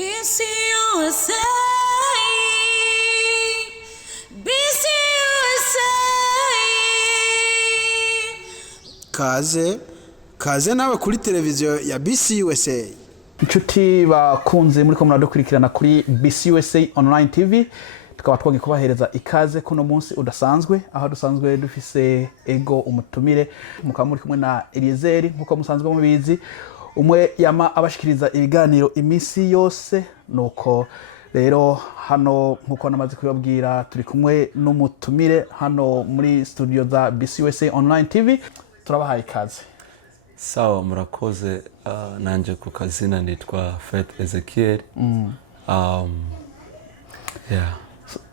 BC USA, BC USA. Kaze nawe kuri televiziyo ya BC USA. Inshuti bakunze muri ko muradukurikirana kuri BC USA online TV, tukaba twongeye kubahereza ikaze kuno munsi udasanzwe, aho dusanzwe dufise ego umutumire, mukaba muri kumwe na Eliezer nkuko musanzwe mubizi, umwe yama abashikiriza ibiganiro imisi yose. Nuko rero hano nkuko namaze kubabwira turi kumwe n'umutumire hano muri studio za BC USA online TV. Turabahaye ikaze. Sawa, murakoze. Nanje ku kazina nitwa SD-Ezekiel. Yeah.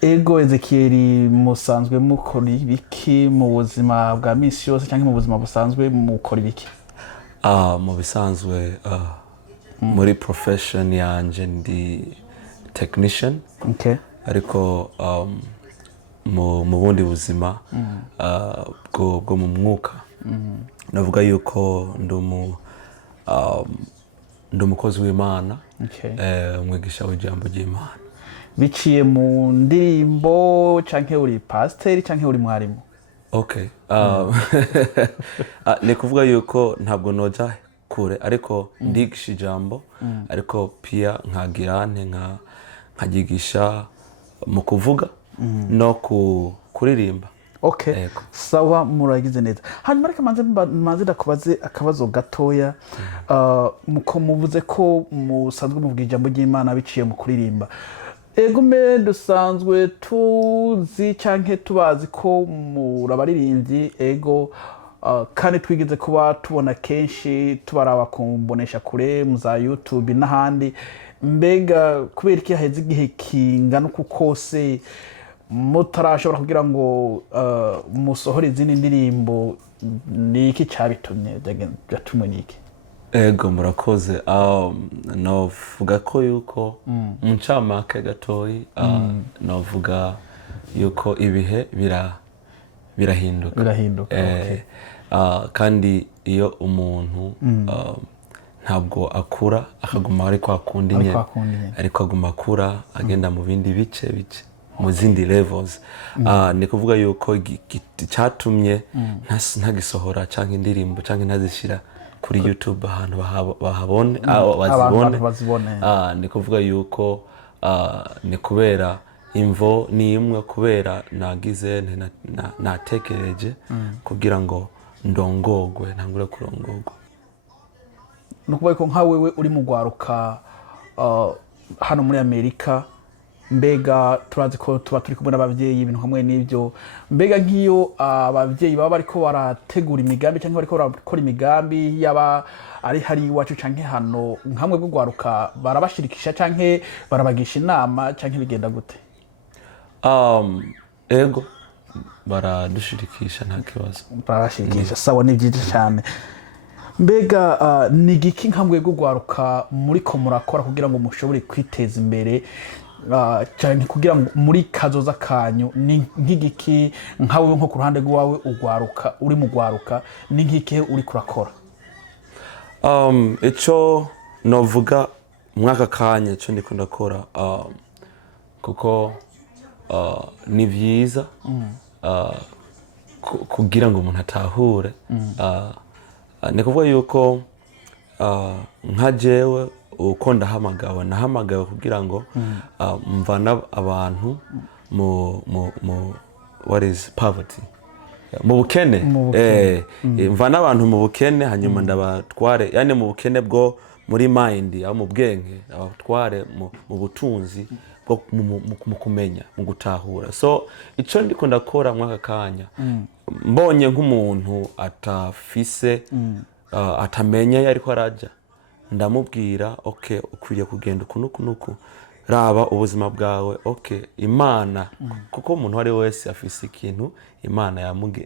Ego Ezekiel, musanzwe mukora ibiki mu buzima bwa misi yose cyangwa mu buzima busanzwe mukora ibiki? Mu bisanzwe muri profession yanje ndi technician. Okay. Ariko mu bundi buzima bwo mu mwuka. Navuga yuko ndumukozi w'Imana. Okay. Umwigisha w'ijambo ry'Imana. Biciye mu ndirimbo canke uri pastor canke uri mwarimu? Okay. Ne kuvuga yuko ntabwo noja kure, ariko ndigisha ijambo, ariko pia nkagirane nkagigisha mu kuvuga no kuririmba. Okay. Ego. Sawa, muragize neza. Hanyuma reka manze ndakubaze akabazo gatoya. Muko muvuze ko musanzwe muvuga ijambo ry'Imana biciye mu kuririmba. Ego me dusanzwe tuzi canke tubazi ko murabaririmbyi, ego kandi twigeze kuba tubona kenshi tubaraba kumbonesha kure mu za YouTube n'ahandi. Mbega kubera iki haheze igihe kingana uko kose mutarashobora kugira ngo musohore izindi ndirimbo? Ni iki cyabitumye? Byatumwe niki? Ego, murakoze. Novuga ko yuko mu ncamake gatoyi, novuga yuko ibihe birahinduka. Okay. Kandi iyo umuntu ntabwo akura akaguma ari kwa kundi nyene, ariko aguma akura agenda mu bindi bice mu zindi levels. Ni kuvuga yuko cyatumye ntagisohora canke indirimbo canke ntazishira kuri YouTube ahantu bahabone bazibone. Ni kuvuga yuko ni kubera imvo ni imwe, kubera nagize natekereje kugira ngo ndongogwe, ntangure kurongogwa. Nukuvuga ko nka wewe uri mu gwaruka hano muri Amerika, mbega turazi ko tuba turi kumwe n'abavyeyi ibintu hamwe n'ivyo. Mbega nk'iyo abavyeyi baba bariko barategura imigambi canke bariko barakora imigambi yaba ari hari iwacu canke hano, nkamwe bwo gwaruka barabashirikisha canke barabagisha inama canke bigenda gute? Ego baradushirikisha, nta kibazo. Barashirikisha. Sawa, ni byiza cyane. Mbega ni giki nkamwe bwo gwaruka muri ko murakora kugira ngo mushobore kwiteza imbere cyane kugira ngo muri kazoza kanyu? Ni nk'igiki nkawe nko ku ruhande rwawe ugwaruka, uri mu gwaruka, ni nk'iki uri kurakora? Ico novuga mwaka kanya cyo ndiko ndakora, kuko ni vyiza kugira ngo umuntu atahure. Ni kuvuga yuko nka jewe uko nahamagawe kugira ngo mvana abantu mu what is poverty, mu bukene. Mvana abantu mu bukene, hanyuma ndabatware, yani mu bukene bwo muri mind aho mu bwenge, abatware mu butunzi bwo mu kumenya, mu gutahura. So ico ndiko ndakora mwaka kanya, mbonye nk'umuntu atafise atamenya yariko araja, ndamubwira okay, ukwiriye kugenda ukunuku, raba ubuzima bwawe. Okay, Imana, kuko umuntu wari wese afise ikintu Imana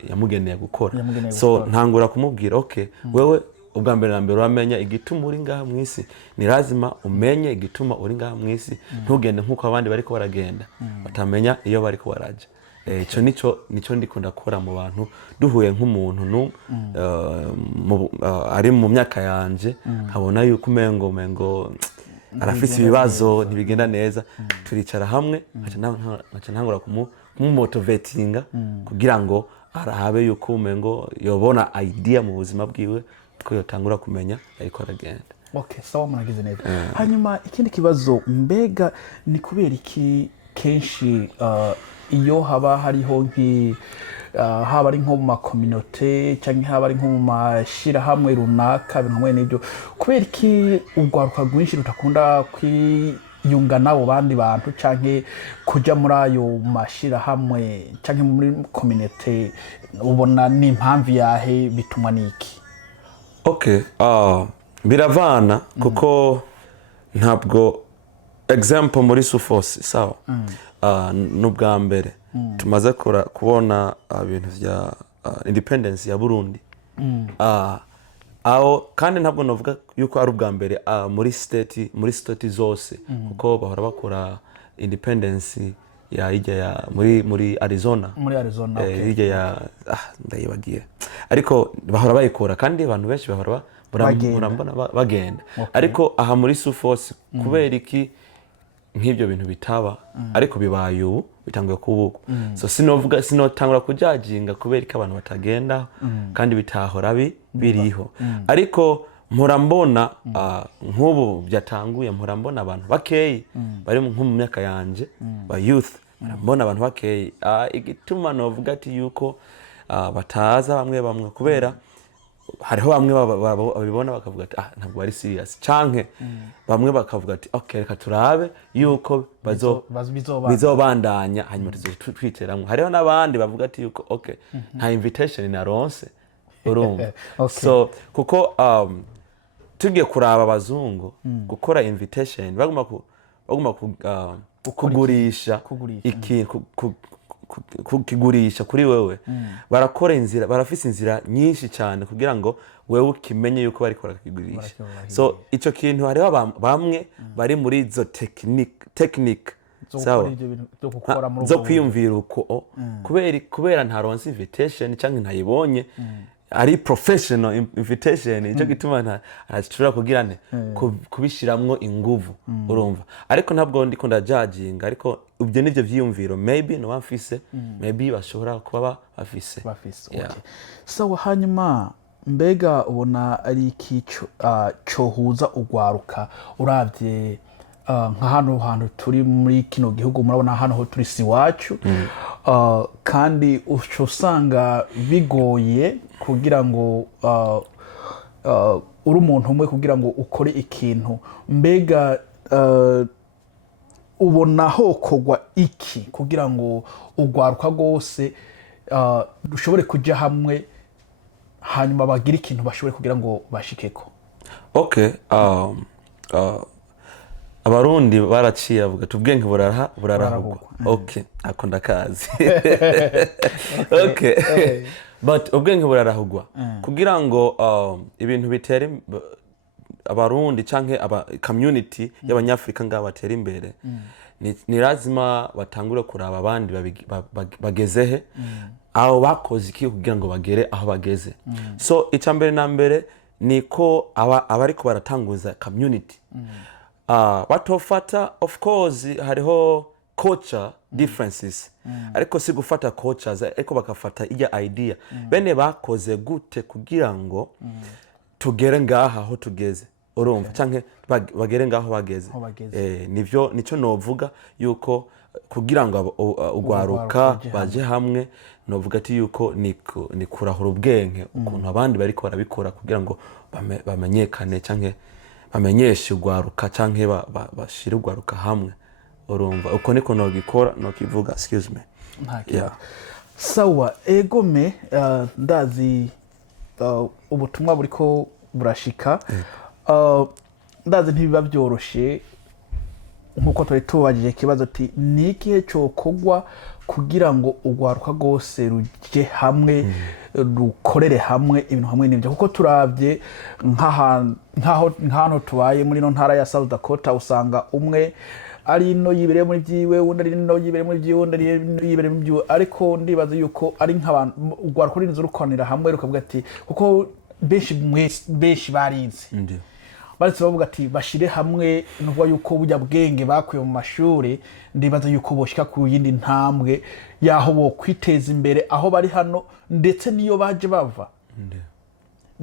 yamugeneye gukora. So ntangura kumubwira okay, wewe ubwa mbere na mbere uramenya igituma uri ngaha mwisi, ni lazima umenye igituma uri ngaha mwisi. Ntugende nkuko abandi bariko baragenda batamenya iyo bariko baraja. Ico nico ndiko ndakora mu bantu, duhuye nk'umuntu ari mu myaka yanje, nkabona yuko umengo arafise ibibazo ntibigenda neza turicara hamwe nkaca ntangura kumumotivatinga kugira ngo arabe yuko umengo yobona idea mu buzima bwiwe ko yotangura kumenya ariko aragenda. Okay, sawa muragize neza. Hanyuma ikindi kibazo, mbega ni kubera iki kenshi iyo haba hariho haba ari nko mu makominote cyangwa haba ari nko mu mashirahamwe runaka ibintu hamwe n'ibyo, kubera iki urwaruka rwinshi rutakunda kwiyunga n'abo bandi bantu cyangwa kujya muri ayo mashirahamwe cyangwa muri kominote, ubona ni impamvu yahe, bitumwa n'iki? Okay, biravana kuko ntabwo example muri Sufos sawa n'ubwa mbere tumaze kubona ibintu vya independence ya Burundi aho kandi ntabwo novuga yuko ari ubwa mbere muri state zose kuko bahora bakora independence ya ijya ya muri Arizona okay. ijya ya ndayibagiye ariko bahora bayikora kandi abantu benshi bahora murambona bagenda okay. Ariko aha muri Sufos kubera iki nk'ibyo bintu bitaba ariko bibaye ubu bitanguye kubuko so sinotangura kujajinga kubera ko abantu batagenda kandi bitahora biriho ariko murambona nk'ubu byatanguye murambona abantu bakeyi bari nko mu myaka yanje ba youth murambona abantu bakeyi igituma novuga ati yuko bataza bamwe kubera hariho bamwe babibona bakavuga ati ntabwo bari serious canke bamwe bakavuga ati okay reka turabe yuko bizobandanya hanyuma twiteramwe. Hariho n'abandi bavuga ati yuko okay nta invitation naronse urumva okay. So kuko tugiye kuraba abazungu gukora invitation baguma kugurisha ikintu kukigurisha kuri wewe barakora inzira, barafise inzira nyinshi cyane kugira ngo wewe ukimenye yuko bari kora kigurisha. So ico kintu hariho bamwe bari muri izo technique zo kwiyumvira uko kubera ntaronse invitation cyangwa ntayibonye ari professional invitation ico gituma arashobora kugirane kubishiramwo inguvu urumva ariko ntabwo ndiko ndajajinga ariko ubyo nivyo vyiyumviro maybe no bafise maybe bashobora kuba bafise okay. So hanyuma mbega ubona ari iki cohuza urwaruka uravye nka hantu turi muri kino gihugu murabona hano ho turi si wacu kandi usanga bigoye kugira ngo uri umuntu umwe kugira ngo ukore ikintu, mbega ubona hokogwa iki kugira ngo urwaruka rwose dushobore kujya hamwe hanyuma bagira ikintu bashobore kugira ngo bashikeko? Okay, abarundi baraciye avuga tubwenge burarahugwa okay akunda kazi okay but ubwenge burarahugwa kugira ngo ibintu bitere abarundi canke community y'abanyafrika ngaba batera imbere ni lazima batangure kuraba abandi bagezehe aho bakoze iki kugira ngo bagere aho bageze. So icambere na mbere niko abariko baratanguza community batofata of course hariho culture differences ariko si gufata cultures ariko bakafata ijya idea bene bakoze gute kugira ngo tugere ngaha aho tugeze urumva canke bagere ngaho bageze nivyo nico novuga yuko kugira ngo ugwaruka baje hamwe novuga ati yuko ni kurahura ubwenge ukuntu abandi bariko barabikora kugira ngo bamenyekane canke bamenyeshe ugwaruka canke bashira ugwaruka hamwe urumva uko niko nogikora nokivuga excuse me sawa egome ndazi ubutumwa buriko burashika ndazi ntibiba byoroshe nkuko twari tubajije ikibazo ati ni ikihe cokogwa kugira ngo ugwaruka rwose ruje hamwe rukorere hamwe ibintu hamwe n'ibyo kuko turavye nk'ahantu tubaye muri no ntara ya South Dakota usanga umwe ari no yibereye muri byiwe undi ari no yibereye muri byiwe undi ari yibereye muri byiwe ariko ndibaza yuko ari nk'abantu ugwaruka rinze rukonera hamwe rukavuga ati kuko benshi barize baretse bavuga ati bashire hamwe nuvuga yuko burya bwenge bakuye mu mashuri ndibaza yuko boshika ku yindi ntambwe yaho bo kwiteza imbere aho bari hano ndetse niyo baje bava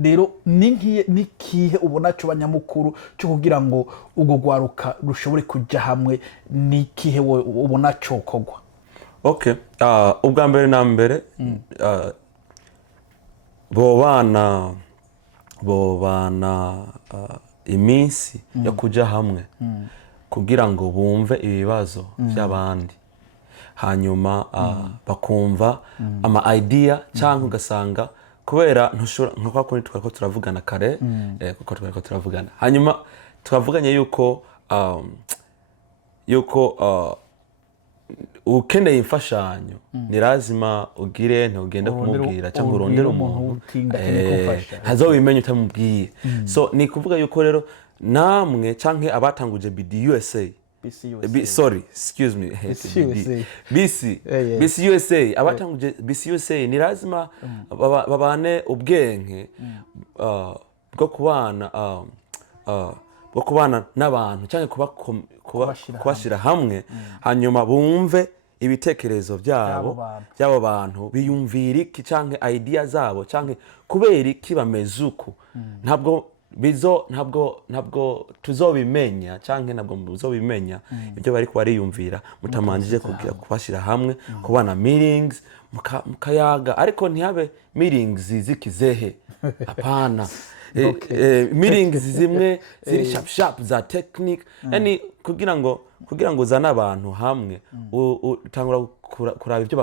rero nikihe ubona cyo banyamukuru cyo kugira ngo ugo gwaruka rushobore kujya hamwe nikihe ubona cyo kogwa. Okay, ubwa mbere na mbere bo bana iminsi yo kujya hamwe kugira ngo bumve ibibazo by'abandi hanyuma bakumva ama idea cyangwa ugasanga kubera ntushobora nko kuri twako turavugana kare kuko twako turavugana hanyuma twavuganye yuko ukeneye imfashanyo ni lazima ugire ntugende kumubwira cyangwa urondere umuntu hazobimenya utamubwiye. So ni kuvuga yuko rero namwe canke abatanguje BC abatanguje BC ni lazima babane ubwenge bwo kubana n'abantu cyangwa kubashira hamwe hanyuma bumve ibitekerezo byabo bantu biyumvira iki cyangwa idea zabo cyangwa kubera iki bameze uko ntabwo tuzobimenya cyangwa ntabwo muzobimenya ibyo bari kubariyumvira mutamanjije kugira kubashira hamwe kubana meetings mukayaga ariko ntihabe meetings zikizehe apana. Meetings zimwe ziri sharp za technique yani kugira ngo zana abantu hamwe utangura kuraba ibyo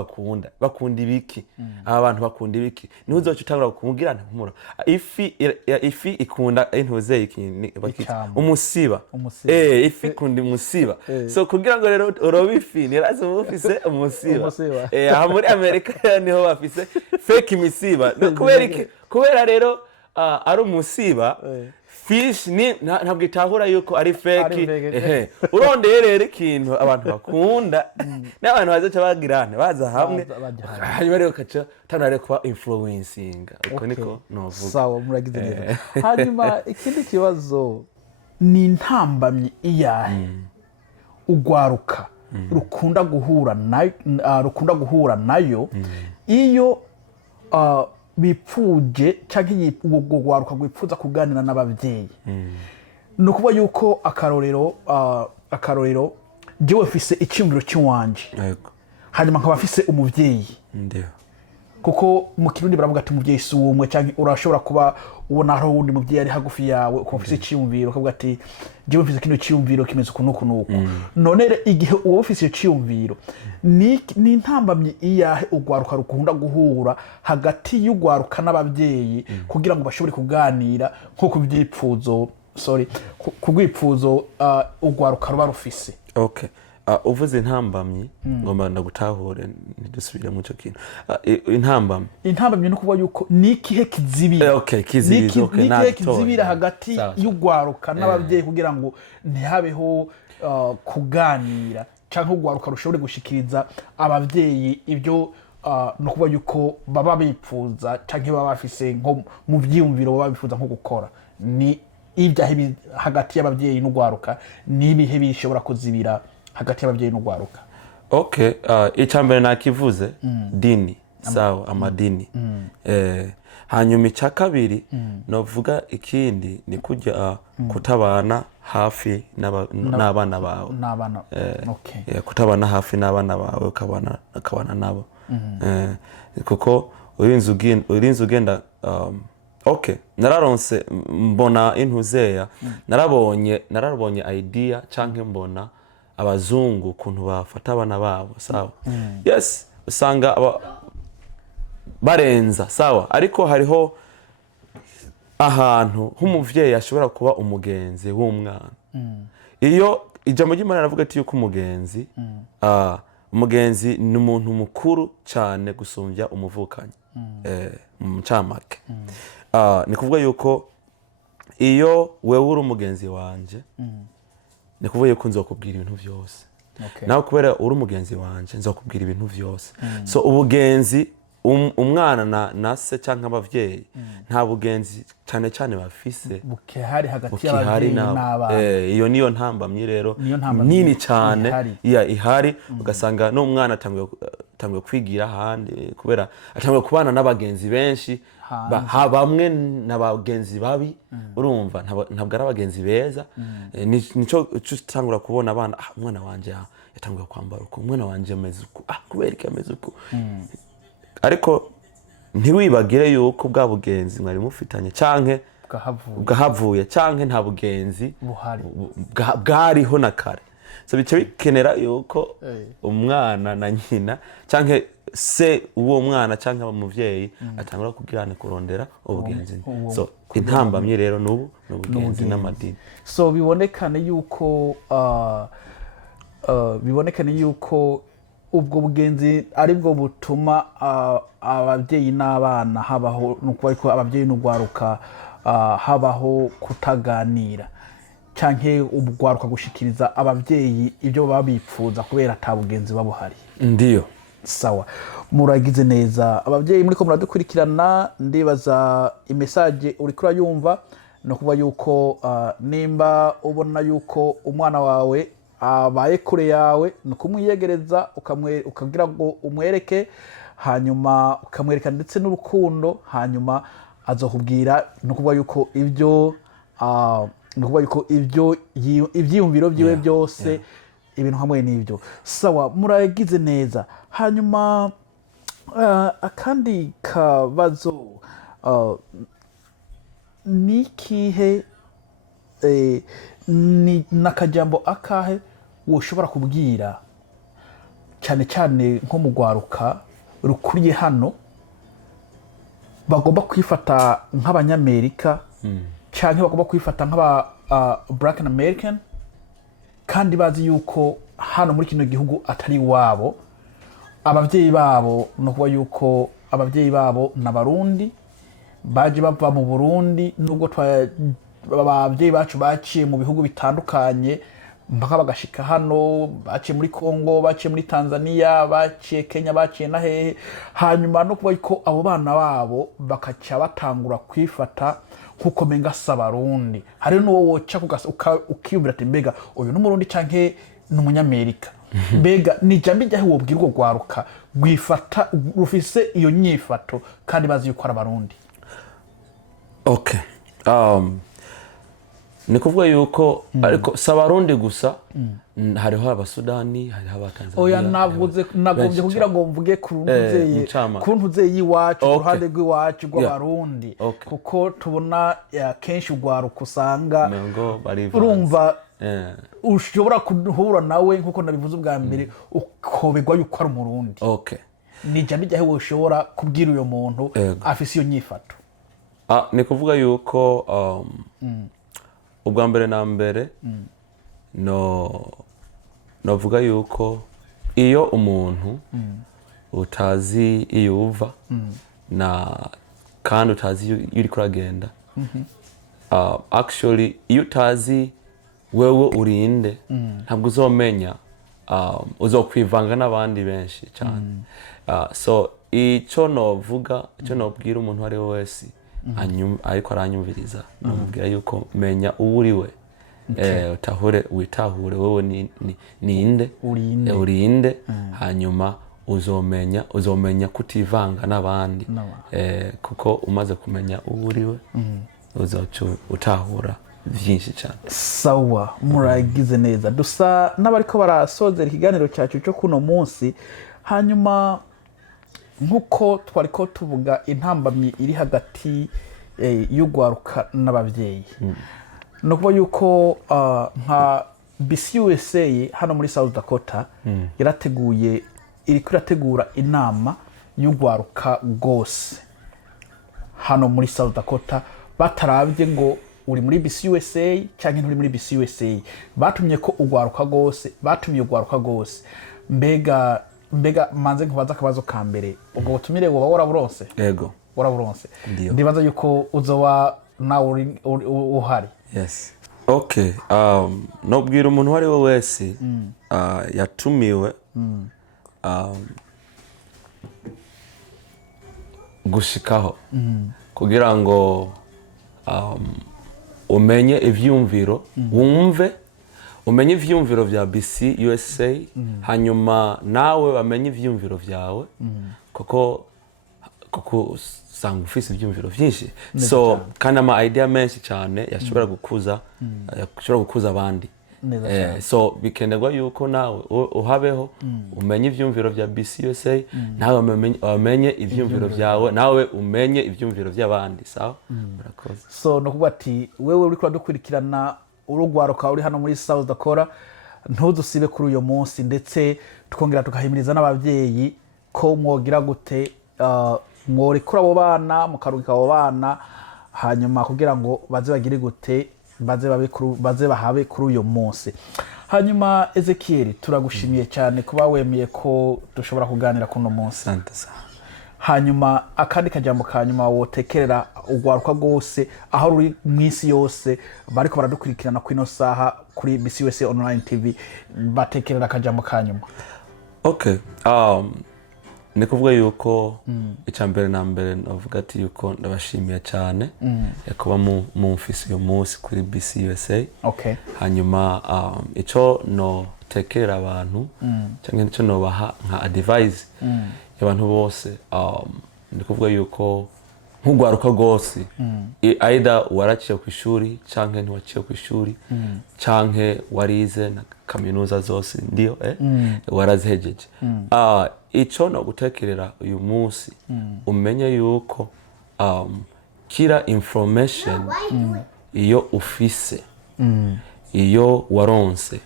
bakunda ibiki abantu bakunda ibiki niho uzoca utangura kumubwirana nk'umura ifi ikunda intuze iki umusiba ifi ikunda umusiba so kugira ngo rero urobe ifi ni lazima ufise umusiba aha muri Amerika niho bafise fake imisiba kubera rero ari umusiba fish ni ntabwo itahura yuko ari fake urondeye rero ikintu abantu bakunda n'abantu bazaca bagirana baza hamwe hanyuma rero kaca tanare kuba influencing uko niko novuga. Sawa muragize neza. Hanyuma ikindi kibazo ni ntambamye iyahe ugwaruka rukunda guhura nayo iyo bipfuje cyangwa ubwo gwaruka gwipfuza kuganira n'abavyeyi no kuba yuko akarorero jewe mfise icyumviro cy'uwanje hanyuma nkaba mfise umuvyeyi kuko mu kirundi baravuga ati umuvyeyi si umwe cyangwa urashobora kuba ubona aho wundi muvyeyi ari hagufi yawe uko mfise icyumviro ukavuga ati jewe mfise kino cyumviro kimeze kunuko none igihe uwo ufise icyumviro ni ntambamye iyahe ugwaruka rukunda guhura hagati y'ugwaruka n'abavyeyi kugira ngo bashobore kuganira nko kugwipfuzo ugwaruka ruba rufise. Okay, uvuze intambamye ngomba ndagutahure ntidusubire mu cyo kintu intambamye no kuvuga yuko nikihe kizibira kizibira hagati y'ugwaruka n'abavyeyi kugira ngo ntihabeho kuganira cyangwa ugwaruka rushobore gushikiriza abavyeyi ibyo no kuvuga yuko baba bipfuza cyangwa baba bafise nko mu byiyumviro baba bifuza nko gukora ni ibyahe hagati y'abavyeyi n'ugwaruka nibihe bishobora kuzibira hagati y'abavyeyi n'ugwaruka. Okay, icambere nakivuze dini sawa amadini hanyuma icya kabiri novuga ikindi ni kujya kutabana hafi n'abana bawe kutabana hafi n'abana bawe ukabana nabo kuko urinze ugenda okay nararonse mbona intuzeya narabonye idea canke mbona abazungu kuntu bafata abana babo sawa yes usanga barenza sawa ariko hariho ahantu nk'umuvyeyi ashobora kuba umugenzi w'umwana iyo ijambo ry'Imana ravuga ati yuko umugenzi ni umuntu mukuru cyane gusumbya umuvukanyi mu camake ni kuvuga yuko iyo wewe uri umugenzi wanje ni kuvuga yuko nzokubwira ibintu byose nawe kubera uri umugenzi wanje nzokubwira ibintu byose so ubugenzi umwana na se cyangwa abavyeyi nta bugenzi cyane cyane bafise bukihari hagati y'abavyeyi n'abana. Iyo niyo ntambamye rero nini cyane ihari ugasanga no umwana atangiye kwigira ahandi kubera atangiye kubana n'abagenzi benshi bamwe n'abagenzi babi urumva ntabwo ari abagenzi beza. Nico utangura kubona abana umwana wanje yatangiye kwambara uko umwana wanje ameze uko kubera iki ameze uko ariko ntiwibagire yuko bwa bugenzi mwari mufitanye canke bwahavuye canke nta bugenzi bwariho na kare. So bice bikenera yuko umwana na nyina canke se uwo mwana canke umuvyeyi atangura kugirana kurondera ubugenzi. So intambamye rero n'ubugenzi n'amadini. So bibonekane yuko ubwo bugenzi aribwo butuma abavyeyi n'abana habaho nuko ariko abavyeyi n'ugwaruka habaho kutaganira canke ubugwaruka gushikiriza abavyeyi ibyo babipfuza kubera atabugenzi babuhari. Ndiyo. Sawa, muragize neza abavyeyi muri ko muradukurikirana. Ndibaza imessage uri kura yumva no kuba yuko nimba ubona yuko umwana wawe abaye kure yawe no kumwiyegereza ukagira ngo umwereke hanyuma ukamwereka ndetse n'urukundo hanyuma azokubwira no kuba yuko ibyo ivyiyumviro byiwe byose ibintu hamwe n'ibyo. Sawa, muragize neza. Hanyuma akandi kabazo nikihe ni nakajambo akahe woshobora kubwira cyane cyane nko mu gwaruka rukuriye hano bagomba kwifata nk'abanyamerika cyangwa bagomba kwifata nk'aba black American kandi bazi yuko hano muri kino gihugu atari wabo. Abavyeyi babo no kuba yuko abavyeyi babo n'abarundi baje bava mu Burundi nubwo abavyeyi bacu baciye mu bihugu bitandukanye mpaka bagashika hano, baciye muri Kongo, baciye muri Tanzania, baciye Kenya, baciye na hehe. Hanyuma no kuba yuko abo bana babo bakaca batangura kwifata kuko menga sabarundi. Hari no woca ukiyumvira ati mbega uyu n'umurundi canke n'umunyamerika. Mbega ni jambi ryahe wobwirwa gwaruka gwifata rufise iyo nyifato kandi bazi yuko ari abarundi. Okay. Ni kuvuga yuko ariko sabarundi gusa hariho abasudani, hariho abatanzania. Oya nagombye kugira ngo mvuge kuntuzeye iwacu kuruhande rw'iwacu rw'abarundi kuko tubona kenshi ugwaruka usanga urumva ushobora kuhura nawe nkuko nabivuze ubwa mbere ukobegwa yuko ari umurundi. Okay. Ni jambi ryahe woshobora kubwira uyo muntu afise iyo nyifato. Ni kuvuga yuko ubwa mbere na mbere novuga yuko iyo umuntu utazi iyo uva na kandi utazi iyo uri kuragenda actually iyo utazi wewe urinde ntabwo uzomenya uzokwivanga n'abandi benshi cyane. So icyo nobwira umuntu ari wese ariko aranyumviriza namubwira yuko menya uwuriwe witahure wewe ninde urinde hanyuma uzomenya kutivanga n'abandi kuko umaze kumenya uwuriwe uzoca utahura byinshi cyane. Sawa, muragize neza. Dusa n'abariko barasozera ikiganiro cyacu cyo kuno munsi. Hanyuma nkuko twariko tuvuga intambamyi iri hagati y'ugwaruka n'abavyeyi. No kuba yuko nka BCUSA hano muri South Dakota yarateguye irategura inama y'ugwaruka gose hano muri South Dakota batarabye ngo uri muri BCUSA cyangwa nturi muri BCUSA. Batumye ko ugwaruka gose, batumye ugwaruka gose. Mbega manze nkubaza akabazo ka mbere ubwo butumire woba waraburonse? Yego, waraburonse. Ndibaza yuko uzoba nawe uhari. Yes. Okay. Nobwira umuntu wari we wese yatumiwe gushikaho kugira ngo umenye ivyumviro wumve umenye ivyumviro vya BC USA hanyuma nawe bamenye ivyumviro vyawe kuko usanga ufise ivyumviro vyinshi so kandi ama idea menshi cyane yashobora gukuza abandi so bikenderwa yuko nawe uhabeho umenye ivyumviro vya BC USA nawe umenye ivyumviro vyawe nawe umenye ivyumviro vy'abandi sawa murakoze so no kuvuga ati wewe uri dukurikirana urugwaruka uri hano muri South Dakota ntudusibe kuri uyo munsi ndetse tukongera tukahimiriza n'abavyeyi ko mwogira gute mworikura abo bana mukarugika abo bana hanyuma kugira ngo baze bagire gute baze bahabe kuri uyo munsi. Hanyuma Ezekiel turagushimiye cyane kuba wemeye ko dushobora kuganira kuno munsi. Asante sana. Hanyuma akandi kajambo kanyuma wotekerera ugwaruka gose aho ruri mwisi yose bariko baradukurikirana kwino saha kuri BCUSA Online TV batekerera kajambo kanyuma. Okay. Ni kuvuga yuko icyambere na mbere navuga ati yuko ndabashimiye cyane kuba mu office yo munsi kuri BCUSA. Okay. Hanyuma ico no tekera abantu cyangwa ico no baha nka advice y'abantu bose ni kuvuga yuko nk'ugwaruka gose either waraciye ku ishuri canke ntiwaciye ku ishuri canke warize na kaminuza zose ndio warazihejeje ico no gutekerera uyu munsi umenye yuko kira information iyo ufise iyo waronse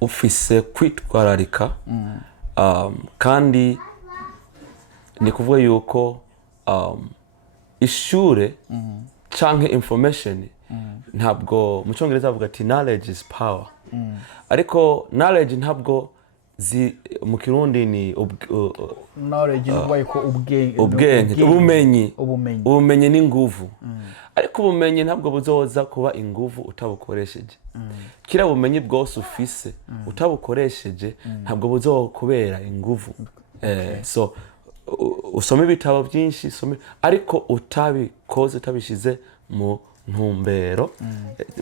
ufise kwitwararika kandi ni kuvuga yuko ishure canke information ntabwo mu cyongereza bavuga ati knowledge is power ariko knowledge ntabwo mu kirundi ni knowledge ni ko ubwenge ubumenyi ni nguvu ariko ubumenyi ntabwo buzoza kuba inguvu utabukoresheje kira bumenyi bwose ufise utabukoresheje ntabwo buzokubera inguvu so usome ibitabo byinshi ariko utabishize mu ntumbero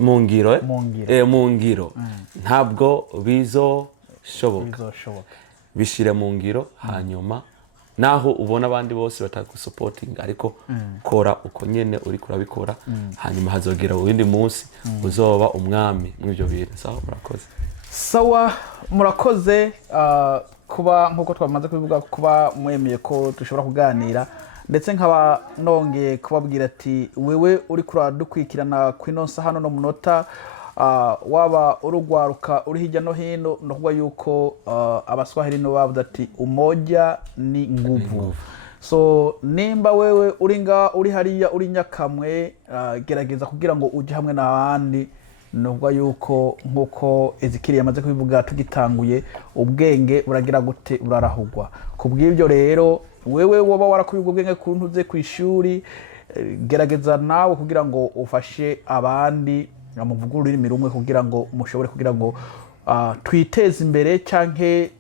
mu ngiro ntabwo bizoshoboka bishire mu ngiro hanyuma naho ubona abandi bose batagusupport ariko kora uko nyene uri kurabikora hanyuma hazogera uwindi munsi uzoba umwami mw'ivyo bintu sawa murakoze kuba nkuko twamaze kubivuga kuba mwemeye ko dushobora kuganira ndetse nkaba nongeye kubabwira ati wewe uri kuradukwikirana kwinonsa hano no munota waba urugwaruka uri hirya no hino no kuba yuko abaswahili no bavuga ati umoja ni nguvu so nimba wewe uri hariya uri nyakamwe gerageza kugira ngo uje hamwe n'abandi nubwo yuko nkuko Ezekiel yamaze kubivuga tugitanguye ubwenge buragira gute burarahugwa kubw'ibyo rero wewe woba warakubibwa ubwenge kuntuze ku ishuri gerageza nawe kugira ngo ufashe abandi amuvuga ururimi rumwe kugira ngo mushobore kugira ngo twiteze imbere canke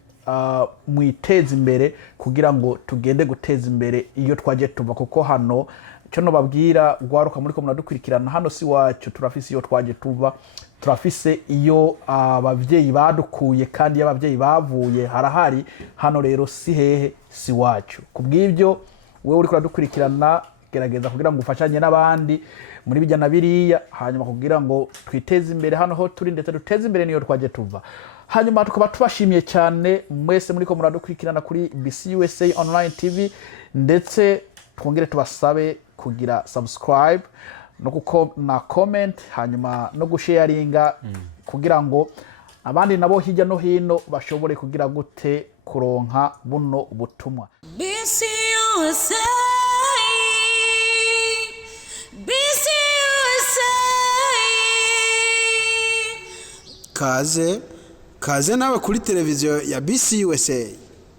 mwiteze imbere kugira ngo tugende guteza imbere iyo twaje tuva kuko hano cyo no babwira gwaruka muri ko muradukurikirana hano si wacu turafise iyo twaje tuva turafise iyo abavyeyi badukuye kandi y'abavyeyi bavuye harahari hano rero si hehe si wacu kubw'ibyo wewe uri kuradukurikirana gerageza kugira ngo ufashanye n'abandi muri bijyana biriya hanyuma kugira ngo twiteze imbere hano ho turi ndetse duteze imbere niyo twaje tuva hanyuma tukaba tubashimiye cyane mwese muri ko muradukurikirana kuri BCUSA Online TV ndetse twongere tubasabe kugira subscribe no comment hanyuma no gusharinga kugira ngo abandi nabo hirya no hino bashobore kugira gute kuronka buno ubutumwa. kaze nawe kuri televiziyo ya BCUSA.